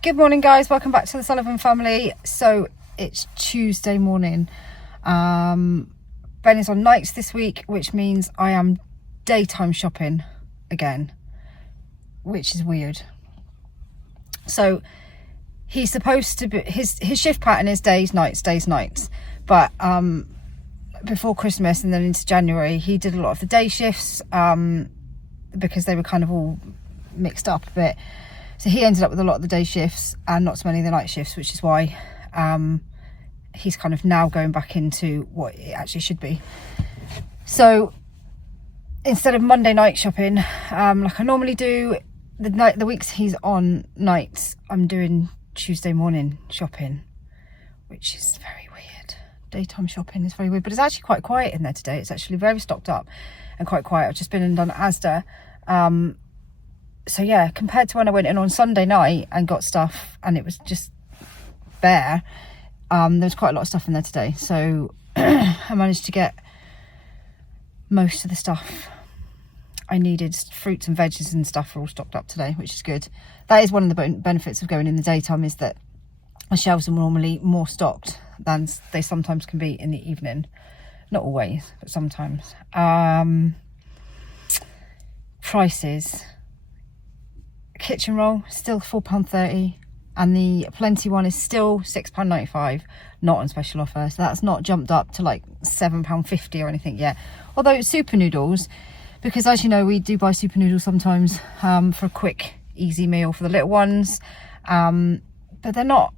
Good morning, guys. Welcome back to the Sullivan family. So it's Tuesday morning. Ben is on nights this week, which means I am daytime shopping again, which is weird. So he's supposed to be, his shift pattern is days, nights, but before Christmas and then into January, he did a lot of the day shifts because they were kind of all mixed up a bit. So he ended up with a lot of the day shifts and not so many of the night shifts, which is why he's kind of now going back into what it actually should be. So instead of Monday night shopping, like I normally do, the weeks he's on nights, I'm doing Tuesday morning shopping, which is very weird. Daytime shopping is very weird, but it's actually quite quiet in there today. It's actually very stocked up and quite quiet. I've just been and done ASDA. So yeah, compared to when I went in on Sunday night and got stuff and it was just bare, there's quite a lot of stuff in there today. So I managed to get most of the stuff I needed. Fruits and veggies and stuff are all stocked up today, which is good. That is one of the benefits of going in the daytime, is that the shelves are normally more stocked than they sometimes can be in the evening. Not always, but sometimes. Prices. Kitchen roll still £4.30 and the plenty one is still £6.95, not on special offer, so that's not jumped up to like £7.50 or anything yet. Although super noodles, because as you know, we do buy super noodles sometimes for a quick easy meal for the little ones, but they're not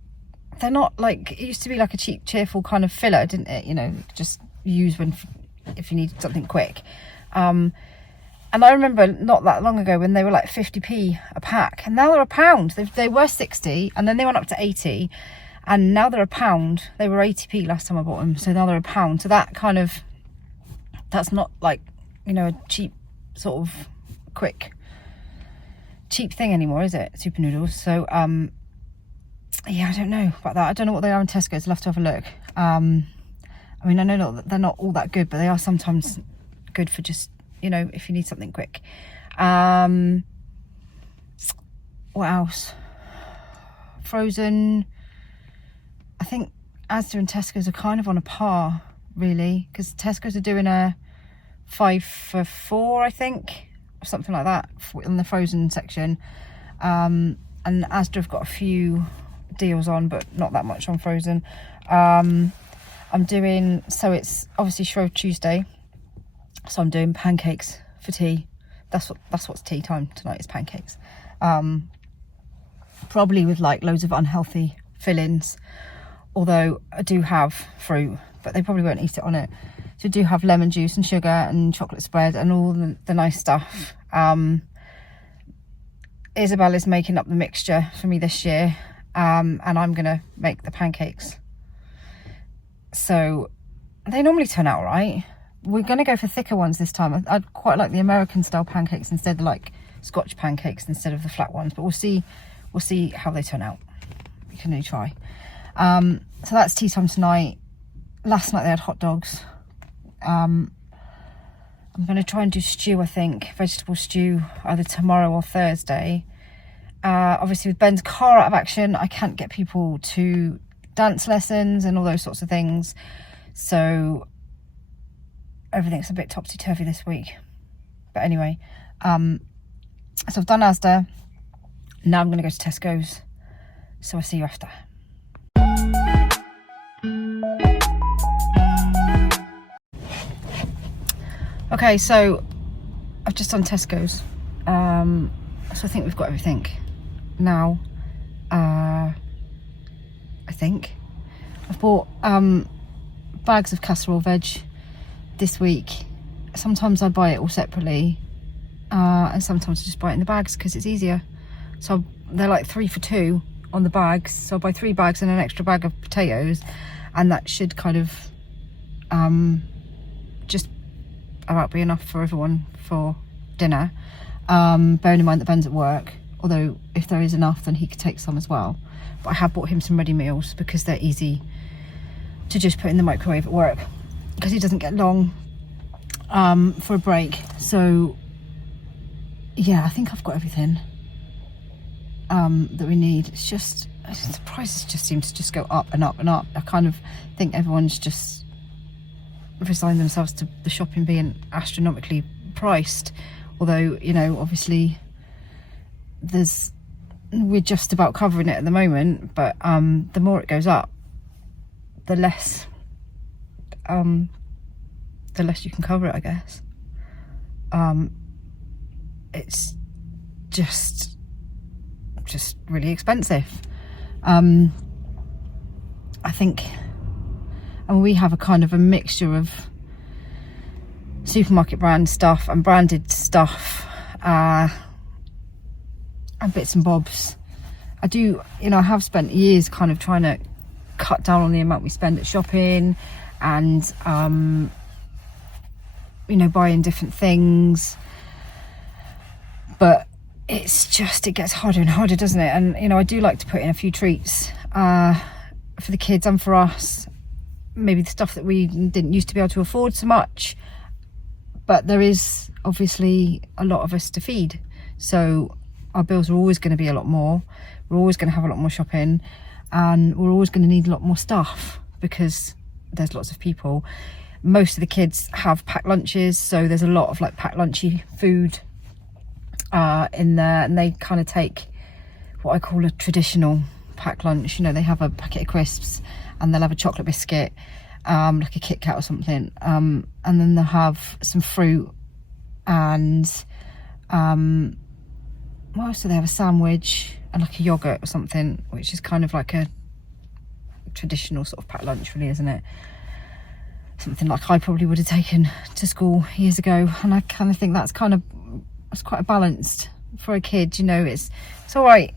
like, it used to be like a cheap cheerful kind of filler, didn't it? You know, just use when if you need something quick. And I remember not that long ago when they were like 50p a pack, and now they're £1. They were 60 and then they went up to 80 and now they're £1. They were 80p last time I bought them, so now they're £1. So that kind of, that's not like, you know, a cheap sort of quick cheap thing anymore, is it? Super noodles. So yeah, I don't know about that. I don't know what they are in Tesco's. I'll have to have a look. I mean, I know that they're not all that good, but they are sometimes good for just, you know, if you need something quick. What else? Frozen. I think ASDA and Tesco's are kind of on a par, really, because Tesco's are doing a 5 for 4, I think, or something like that in the frozen section. And ASDA have got a few deals on, but not that much on frozen. I'm doing, so it's obviously Shrove Tuesday, so I'm doing pancakes for tea. That's what's tea time tonight, is pancakes. Probably with like loads of unhealthy fillings, although I do have fruit, but they probably won't eat it on it. So I do have lemon juice and sugar and chocolate spread and all the nice stuff. Isabel is making up the mixture for me this year, and I'm gonna make the pancakes. So they normally turn out right. We're going to go for thicker ones this time. I'd quite like the American style pancakes instead of like Scotch pancakes instead of the flat ones, but we'll see how they turn out. We can only try. So that's tea time tonight. Last night they had hot dogs. I'm going to try and do stew, I think, vegetable stew, either tomorrow or Thursday. Obviously with Ben's car out of action, I can't get people to dance lessons and all those sorts of things, so everything's a bit topsy-turvy this week. But anyway, so I've done ASDA. Now I'm going to go to Tesco's, so I'll see you after. Okay, so I've just done Tesco's, so I think we've got everything now. I think I've bought bags of casserole veg this week. Sometimes I buy it all separately, and sometimes I just buy it in the bags because it's easier. So they're like 3 for 2 on the bags, so I'll buy 3 bags and an extra bag of potatoes, and that should kind of just about be enough for everyone for dinner, bearing in mind that Ben's at work, although if there is enough then he could take some as well. But I have bought him some ready meals because they're easy to just put in the microwave at work, because he doesn't get long for a break. So yeah, I think I've got everything. that we need. It's just, the prices just seem to just go up and up and up. I kind of think everyone's just resigned themselves to the shopping being astronomically priced, although, you know, obviously we're just about covering it at the moment, but the more it goes up, the less you can cover it, I guess. It's just really expensive. I think, and we have a kind of a mixture of supermarket brand stuff and branded stuff, and bits and bobs. I do, you know, I have spent years kind of trying to cut down on the amount we spend at shopping, and you know, buying different things, but it's just, it gets harder and harder, doesn't it? And, you know, I do like to put in a few treats for the kids and for us, maybe the stuff that we didn't used to be able to afford so much, but there is obviously a lot of us to feed, so our bills are always going to be a lot more. We're always going to have a lot more shopping, and we're always going to need a lot more stuff because there's lots of people. Most of the kids have packed lunches, so there's a lot of like packed lunchy food in there, and they kind of take what I call a traditional packed lunch. You know, they have a packet of crisps and they'll have a chocolate biscuit, like a Kit Kat or something, and then they'll have some fruit and what else do they have? A sandwich and like a yogurt or something, which is kind of like a traditional sort of packed lunch, really, isn't it? Something like I probably would have taken to school years ago, and I kind of think that's quite a balanced for a kid. You know, it's all right.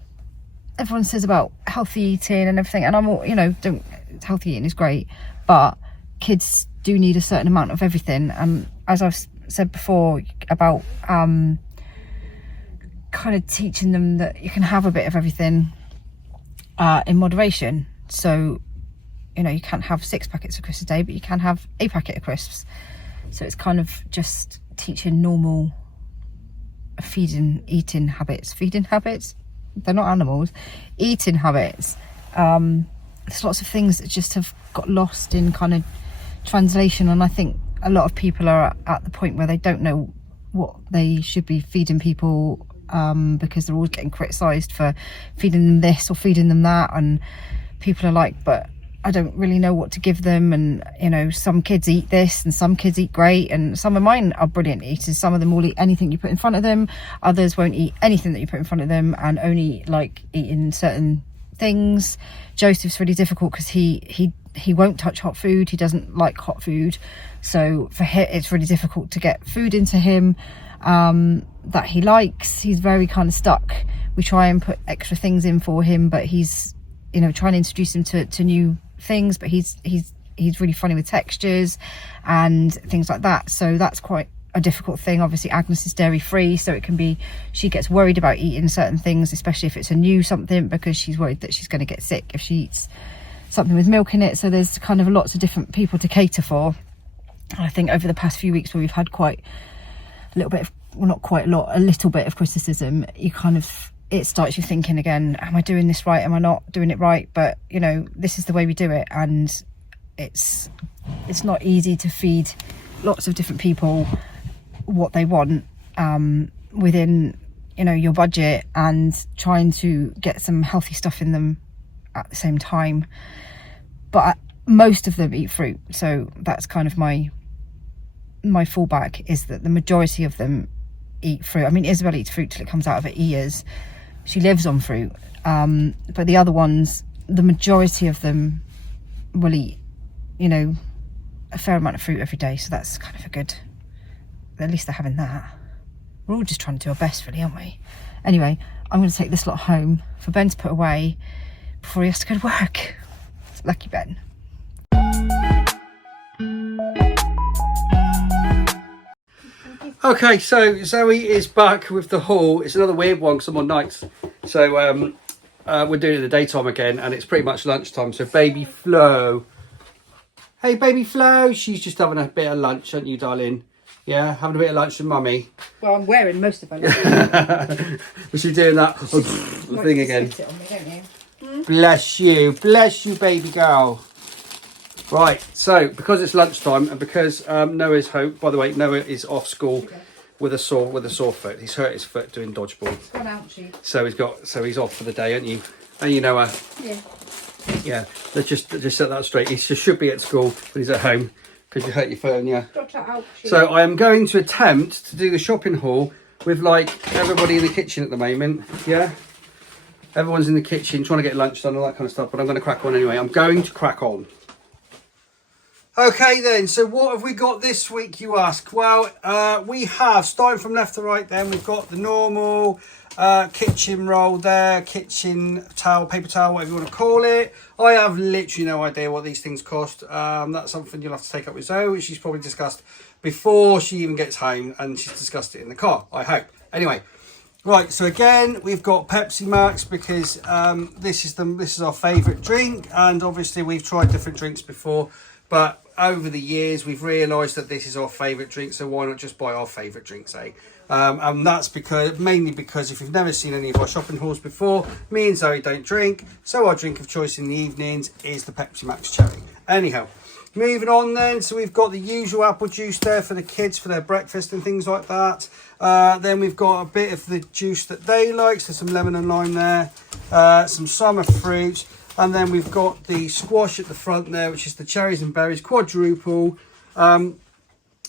Everyone says about healthy eating and everything, and I'm all, you know, healthy eating is great, but kids do need a certain amount of everything. And as I've said before about kind of teaching them that you can have a bit of everything in moderation. So, you know, you can't have 6 packets of crisps a day, but you can have a packet of crisps. So it's kind of just teaching normal eating habits. They're not animals. Eating habits. There's lots of things that just have got lost in kind of translation, and I think a lot of people are at the point where they don't know what they should be feeding people, because they're always getting criticised for feeding them this or feeding them that, and people are like, but I don't really know what to give them. And, you know, some kids eat this and some kids eat great, and some of mine are brilliant eaters. Some of them will eat anything you put in front of them, others won't eat anything that you put in front of them and only like eating certain things. Joseph's really difficult because he won't touch hot food. He doesn't like hot food, so for him it's really difficult to get food into him that he likes. He's very kind of stuck. We try and put extra things in for him, but he's, you know, trying to introduce him to new things, but he's really funny with textures and things like that, so that's quite a difficult thing. Obviously Agnes is dairy free, so it can be, she gets worried about eating certain things, especially if it's a new something, because she's worried that she's going to get sick if she eats something with milk in it. So there's kind of lots of different people to cater for. And I think over the past few weeks where we've had quite a little bit of, well, not quite a lot, a little bit of criticism, you kind of, it starts you thinking again, am I doing this right? Am I not doing it right? But, you know, this is the way we do it, and it's not easy to feed lots of different people what they want within, you know, your budget, and trying to get some healthy stuff in them at the same time. But most of them eat fruit, so that's kind of my fallback, is that the majority of them eat fruit. I mean, Isabel eats fruit till it comes out of her ears. She lives on fruit, but the other ones, the majority of them will eat, you know, a fair amount of fruit every day, so that's kind of a good, at least they're having that. We're all just trying to do our best, really, aren't we? Anyway, I'm going to take this lot home for Ben to put away before he has to go to work. Lucky Ben. Okay, so Zoe is back with the haul. It's another weird one because I'm on nights. So we're doing it in the daytime again, and it's pretty much lunchtime. So baby Flo. Hey, baby Flo. She's just having a bit of lunch, aren't you, darling? Yeah, having a bit of lunch with mummy. Well, I'm wearing most of her. Was she doing that thing again? Spit it on me, don't you? Bless you, baby girl. Right, so because it's lunchtime and because Noah's home. By the way, Noah is off school with a sore foot. He's hurt his foot doing dodgeball. It's gone ouchie. So he's off for the day, aren't you? And you Noah. Yeah. Yeah. Let's just set that straight. He should be at school, but he's at home because you hurt your foot, yeah. So I am going to attempt to do the shopping haul with like everybody in the kitchen at the moment. Yeah. Everyone's in the kitchen trying to get lunch done, all that kind of stuff. But I'm going to crack on anyway. I'm going to crack on. Okay then, so what have we got this week, you ask? Well, we have, starting from left to right then, we've got the normal kitchen roll there, kitchen towel, paper towel, whatever you want to call it. I have literally no idea what these things cost. That's something you'll have to take up with Zoe, which she's probably discussed before she even gets home, and she's discussed it in the car, I hope. Anyway, right, so again, we've got Pepsi Max because this is our favourite drink, and obviously we've tried different drinks before, but over the years we've realised that this is our favourite drink, so why not just buy our favourite drinks, eh? And that's mainly because if you've never seen any of our shopping hauls before, me and Zoe don't drink, so our drink of choice in the evenings is the Pepsi Max Cherry. Anyhow, moving on then, so we've got the usual apple juice there for the kids for their breakfast and things like that. Then we've got a bit of the juice that they like, so some lemon and lime there, some summer fruit. And then we've got the squash at the front there, which is the cherries and berries quadruple,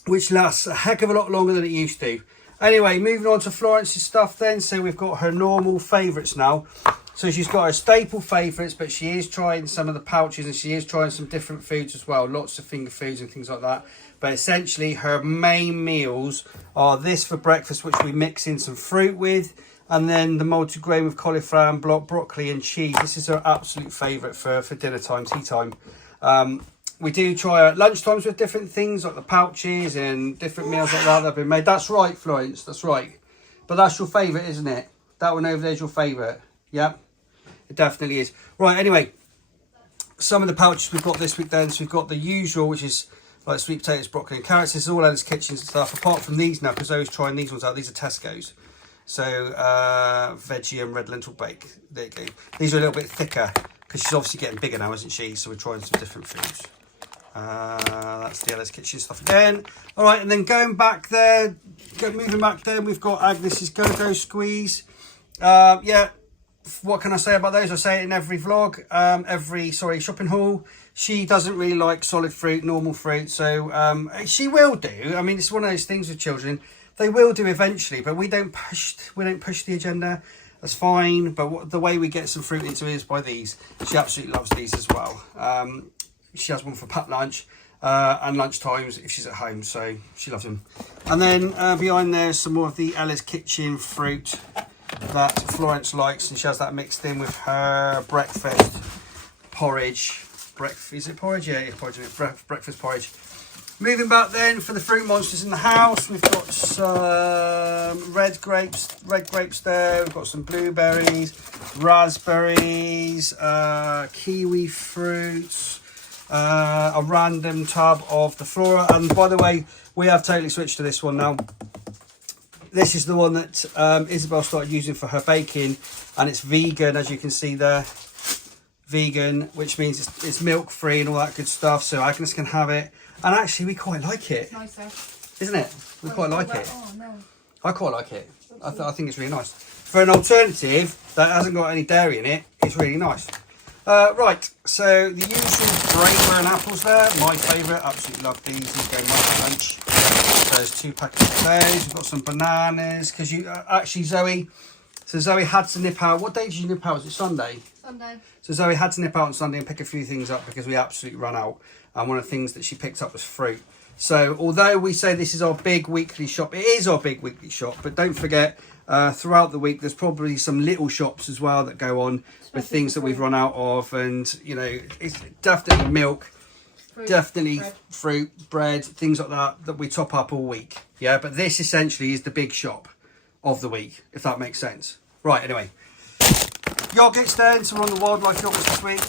which lasts a heck of a lot longer than it used to. Anyway, moving on to Florence's stuff then. So we've got her normal favourites now. So she's got her staple favourites, but she is trying some of the pouches and she is trying some different foods as well. Lots of finger foods and things like that. But essentially her main meals are this for breakfast, which we mix in some fruit with. And then the multigrain with cauliflower and broccoli and cheese. This is her absolute favourite for dinner time, tea time. We do try at lunchtimes with different things like the pouches and different meals like that have been made. That's right, Florence, that's right. But that's your favourite, isn't it? That one over there is your favourite. Yeah, it definitely is. Right, anyway, some of the pouches we've got this week then. So we've got the usual, which is like sweet potatoes, broccoli and carrots. This is all Ella's kitchens and stuff. Apart from these now, because Zoe's trying these ones out. These are Tesco's. So veggie and red lentil bake. There you go. These are a little bit thicker because she's obviously getting bigger now, isn't she? So we're trying some different foods. That's the Ella's kitchen stuff again. All right, and then going back there, moving back there, we've got Agnes's Go-Go Squeeze. Yeah, what can I say about those? I say it in every vlog, shopping haul. She doesn't really like solid fruit, normal fruit. So she will do. I mean, it's one of those things with children. They will do eventually, but we don't push the agenda. That's fine. But the way we get some fruit into it is by these. She absolutely loves these as well. She has one for packed lunch and lunch times if she's at home, so she loves them. And then behind there is some more of the Ella's Kitchen fruit that Florence likes, and she has that mixed in with her breakfast porridge. Is it porridge? Yeah, porridge. Breakfast porridge. Moving back then for the fruit monsters in the house, we've got some red grapes there. We've got some blueberries, raspberries, kiwi fruits, a random tub of the flora. And by the way, we have totally switched to this one now. This is the one that Isabel started using for her baking, and it's vegan, as you can see there. Vegan, which means it's milk free and all that good stuff, so Agnes can have it. And actually, we quite like it. It's nicer. Isn't it? We quite like it. Oh, no. I quite like it. I think it's really nice. For an alternative that hasn't got any dairy in it, it's really nice. Right, so the usual Braver and apples there. My favourite. Absolutely love these. These go nice for lunch. So there's 2 packets of those. We've got some bananas. Because you actually, Zoe had to nip out. What day did you nip out? Was it Sunday? Sunday. So Zoe had to nip out on Sunday and pick a few things up because we absolutely ran out. And one of the things that she picked up was fruit. So although we say this is our big weekly shop, it is our big weekly shop. But don't forget, throughout the week, there's probably some little shops as well that go on with things that we've run out of. And, you know, it's definitely milk, definitely fruit, bread, things like that we top up all week. Yeah, but this essentially is the big shop of the week, if that makes sense. Right, anyway. Yogurts then, so we're on the wildlife yogurts this week.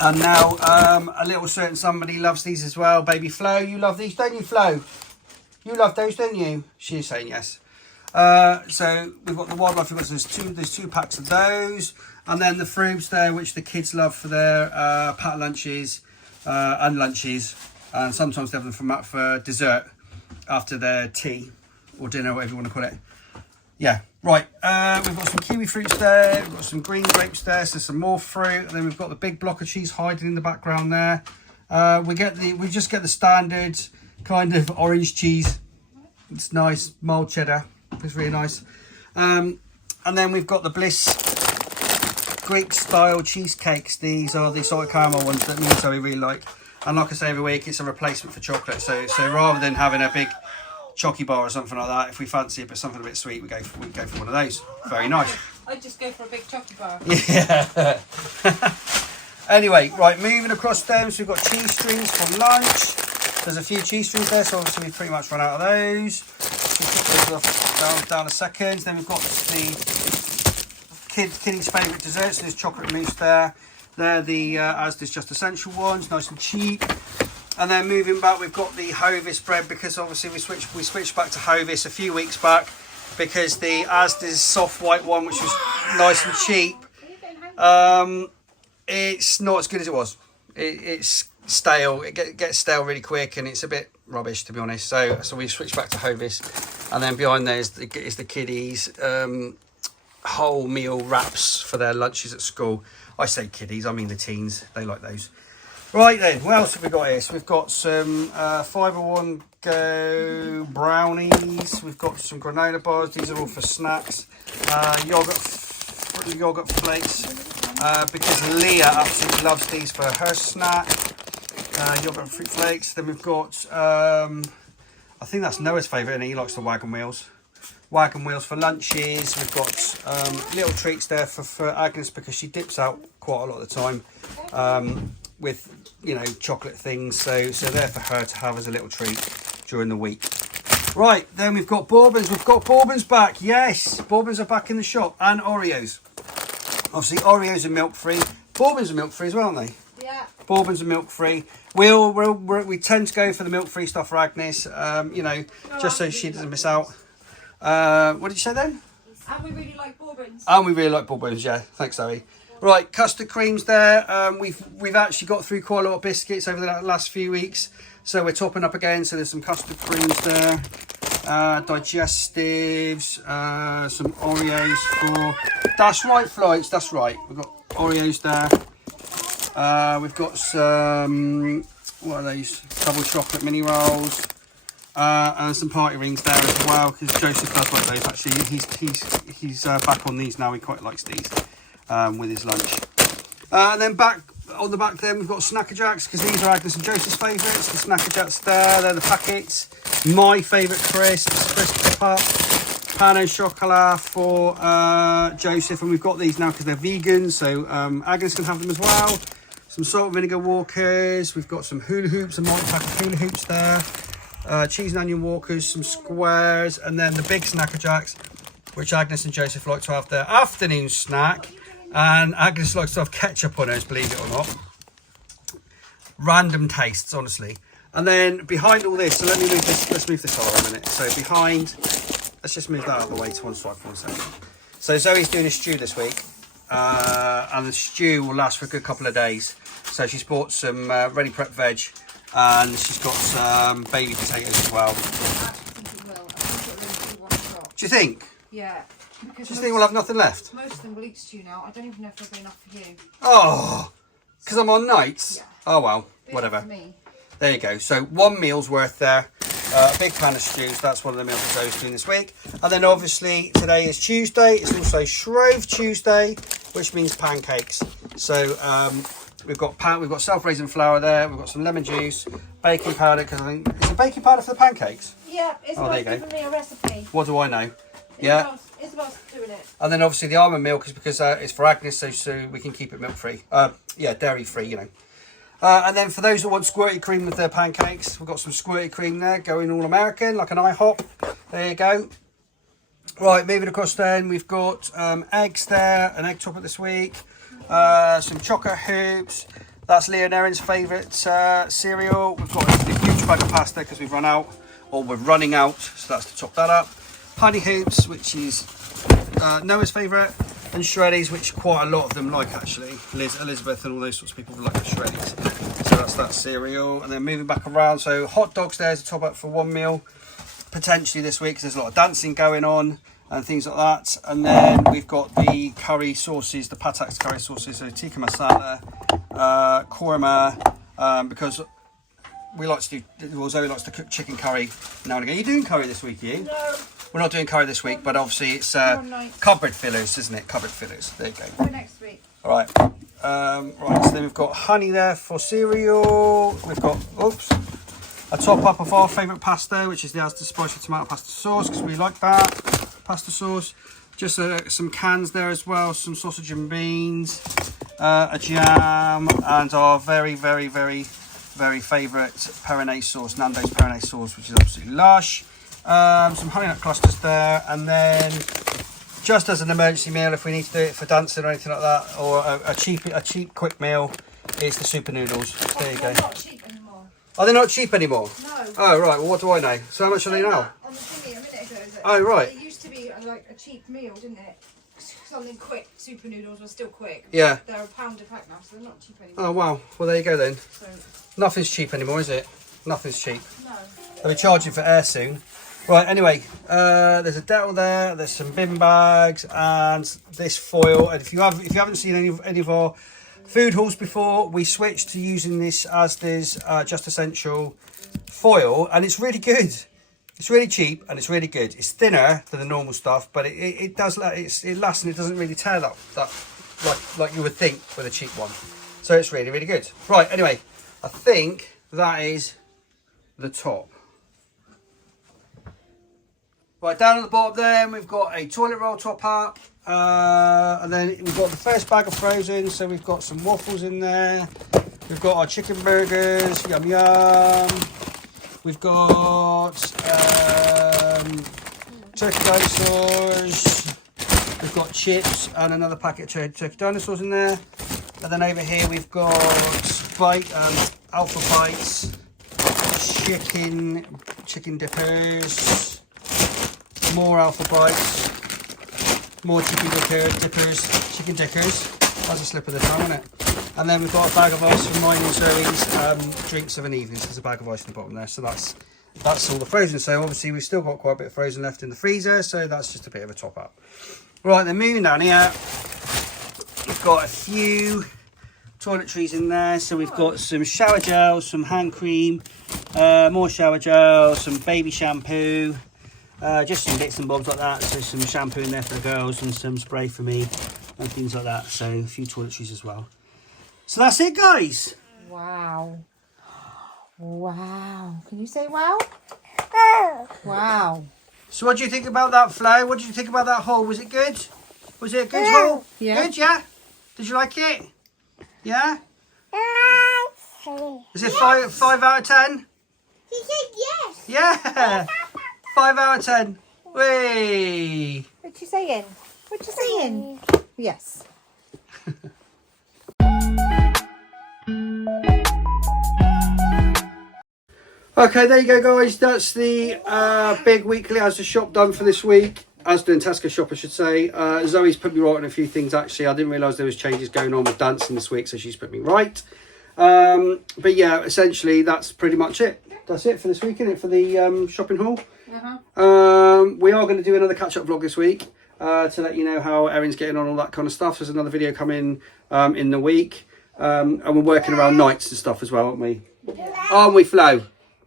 And now a little certain somebody loves these as well. Baby Flo, you love these, don't you, Flo? You love those, don't you? She's saying yes. So we've got the wildlife. We've got there's two packs of those, and then the fruits there, which the kids love for their packed lunches and lunches, and sometimes they have them for dessert after their tea or dinner, whatever you want to call it. Yeah, right. We've got some kiwi fruits there. We've got some green grapes there. So some more fruit, and then we've got the big block of cheese hiding in the background there. We just get the standard kind of orange cheese. It's nice, mild cheddar. It's really nice. And then we've got the Bliss Greek style cheesecakes. These are the salted caramel ones that me and Zoe really like. And like I say every week, it's a replacement for chocolate. So rather than having a big chocky bar or something like that, if we fancy it but something a bit sweet, we go for one of those. Very nice. I'd just go for a big chocky bar. Yeah. Anyway, right, moving across them, so we've got cheese strings for lunch. There's a few cheese strings there, so obviously we've pretty much run out of those. We'll put those down a second. Then we've got the kiddies' favourite desserts. There's chocolate mousse there. They're the ASDA's Just Essential ones, nice and cheap. And then moving back, we've got the 𝚘𝙻𝙃 bread, because obviously we switched back to 𝚘𝙃 a few weeks back, because the ASDA's soft white one, which was nice and cheap, it's not as good as it was. It's stale. It gets stale really quick, and it's a bit rubbish, to be honest. So we switched back to 𝚘𝙃, and then behind there is the kiddies whole meal wraps for their lunches at school. I say kiddies, I mean the teens. They like those. Right then, what else have we got here? So we've got some 501 Go brownies. We've got some granola bars. These are all for snacks. Yogurt flakes, because Leah absolutely loves these for her snack. Yogurt and fruit flakes. Then we've got, I think that's Noah's favourite, and he likes the wagon wheels. Wagon wheels for lunches. We've got little treats there for Agnes, because she dips out quite a lot of the time with, you know, chocolate things. So they're for her to have as a little treat during the week. Right, then we've got bourbons. We've got bourbons back. Yes, bourbons are back in the shop, and Oreos. Obviously, Oreos are milk-free. Bourbons are milk-free as well, aren't they? Yeah. Bourbons are milk-free. We tend to go for the milk-free stuff for Agnes, you know, just so she doesn't miss out. What did you say then? And we really like bourbons. And we really like bourbons, yeah. Thanks, Zoe. Right, custard creams there. We've actually got through quite a lot of biscuits over the last few weeks, so we're topping up again. So there's some custard creams there, digestives, some Oreos for... That's right, Floyds, that's right. We've got Oreos there. We've got some... What are those? Double chocolate mini rolls. And some party rings there as well, because Joseph does like those. Actually, he's back on these now. He quite likes these with his lunch. And then back on the back there, we've got Snacker Jacks, because these are Agnes and Joseph's favourites. The Snacker Jacks there, they're the packets. My favourite crisps, crisp pop, pan au chocolat for Joseph, and we've got these now because they're vegan, so Agnes can have them as well. Some salt and vinegar walkers. We've got some hula hoops, a multi-pack of hula hoops there. Cheese and onion walkers, some squares, and then the big Snacker Jacks, which Agnes and Joseph like to have their afternoon snack. And Agnes likes to have ketchup on hers, believe it or not. Random tastes, honestly. And then behind all this, so let me move this, let's move this over a minute. So behind, let's just move that out of the way to one side for 1 second. So Zoe's doing a stew this week, and the stew will last for a good couple of days. So she's bought some ready prep veg, and she's got some baby potatoes as well. I think it will. I think it will do one shot. Do you think? Yeah. Do you think we'll have nothing left? Most of them will eat stew now. I don't even know if there'll be enough for you. Oh, because I'm on nights? Yeah. Oh well, Bit whatever. for me. There you go. So 1 meal's worth there. A big pan of stews. That's one of the meals that Zoe's doing this week. And then obviously today is Tuesday. It's also Shrove Tuesday, which means pancakes. So we've got self-raising flour there. We've got some lemon juice, baking powder, because I think is it baking powder for the pancakes? Yeah, Isabel's there you go. given me a recipe. What do I know? Yeah. Isabel's doing it. And then obviously the almond milk is because it's for Agnes, so we can keep it milk free. Yeah, dairy free, you know. And then for those that want squirty cream with their pancakes, we've got some squirty cream there, going all American, like an IHOP. There you go. Right, moving across then, we've got eggs there, an egg topper this week, some chocolate hoops. That's Leah and Erin's favourite cereal. We've got a huge bag of pasta because we've run out or we're running out, so that's to top that up. Honey hoops, which is Noah's favourite, and shreddies, which quite a lot of them like actually. Elizabeth and all those sorts of people like the shreddies. So that's that cereal. And then moving back around, so hot dogs there's a top up for one meal, potentially this week, because there's a lot of dancing going on and things like that. And then we've got the curry sauces, the 𝚘𝙗𝙃 curry sauces, so 𝚘𝚃 masala, korma, because we like to do, well, Zoe likes to cook chicken curry now and again. Are you doing curry this week, are you? No. We're not doing curry this week, but obviously it's cupboard fillers, isn't it? Cupboard fillers. There you go. For next week. All right. Right, so then we've got honey there for cereal. We've got, oops, a top up of our favourite pasta, which is the ASDA spicy tomato pasta sauce, because we like that pasta sauce. Just some cans there as well, some sausage and beans, a jam, and our very, very, very, very favourite 𝚘𝙗𝙃 sauce, Nando's 𝚘𝙗𝙃 sauce, which is absolutely lush. Some honey nut clusters there, and then just as an emergency meal, if we need to do it for dancing or anything like that, or a cheap quick meal, it's the super noodles. There you go. They're not cheap anymore. Are they not cheap anymore? No. Oh right. Well, what do I know? So how much are they now? On the thingy a minute ago. Oh right. It used to be like a cheap meal, didn't it? Something quick. Super noodles were still quick. Yeah. They're £1 a pack now, so they're not cheap anymore. Oh wow. Well, there you go then. So, Nothing's cheap anymore, is it? Nothing's cheap. no. They'll be charging for air soon. Right, anyway, there's a dettel there, there's some bin bags, and this foil. And if you haven't seen any of our food hauls before, we switched to using this ASDA's Just Essential foil, and it's really good. It's really cheap and it's really good. It's thinner than the normal stuff, but it does it lasts and it doesn't really tear that like you would think with a cheap one. So it's really, really good. Right, anyway, I think that is the top. Right, down at the bottom there, we've got a toilet roll top up, and then we've got the first bag of frozen, so we've got some waffles in there, we've got our chicken burgers, yum yum, we've got turkey dinosaurs, we've got chips and another packet of turkey dinosaurs in there, and then over here we've got Alpha Bites, chicken dippers, more Alpha Bites, more chicken dickers. That's a slip of the tongue, isn't it? And then we've got a bag of ice from mine and Zoe's drinks of an evening. So there's a bag of ice in the bottom there. So that's all the frozen. So obviously we've still got quite a bit of frozen left in the freezer. So that's just a bit of a top up. Right, then moving down here, we've got a few toiletries in there. So we've got some shower gel, some hand cream, more shower gel, some baby shampoo. Just some bits and bobs like that. So some shampoo in there for the girls and some spray for me and things like that. So a few toiletries as well. So that's it, guys. Wow. Wow. Can you say wow? Wow. So what do you think about that, Flo? What did you think about that haul? Was it good? Was it a good haul? Yeah. Good, yeah? Did you like it? Yeah? Is it 5 out of 10? He said yes. Yeah. 5 out of 10. Whee! What you saying? What you saying? Yes. Okay, there you go, guys. That's the big weekly ASDA shop done for this week. ASDA and Tesco shop, I should say. Zoe's put me right on a few things, actually. I didn't realise there was changes going on with dancing this week, so she's put me right. But yeah, essentially, that's pretty much it. That's it for this week, isn't it, for the shopping haul? We are going to do another catch-up vlog this week to let you know how Erin's getting on, all that kind of stuff. There's another video coming in the week. And we're working around nights and stuff as well, aren't we? Yeah. Aren't we, Flo?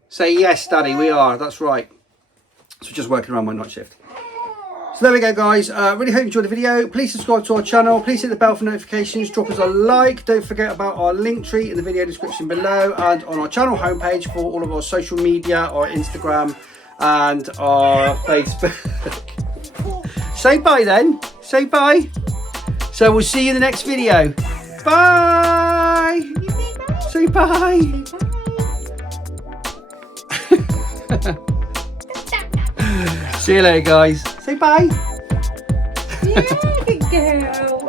Say yes, Daddy, we are. That's right. So just working around my night shift. So there we go, guys. Really hope you enjoyed the video. Please subscribe to our channel. Please hit the bell for notifications. Drop us a like. Don't forget about our link tree in the video description below and on our channel homepage for all of our social media, our Instagram and our Facebook. Say bye then. Say bye. So we'll see you in the next video. Bye. Say bye. See you later, guys. Say bye. Yeah, good girl.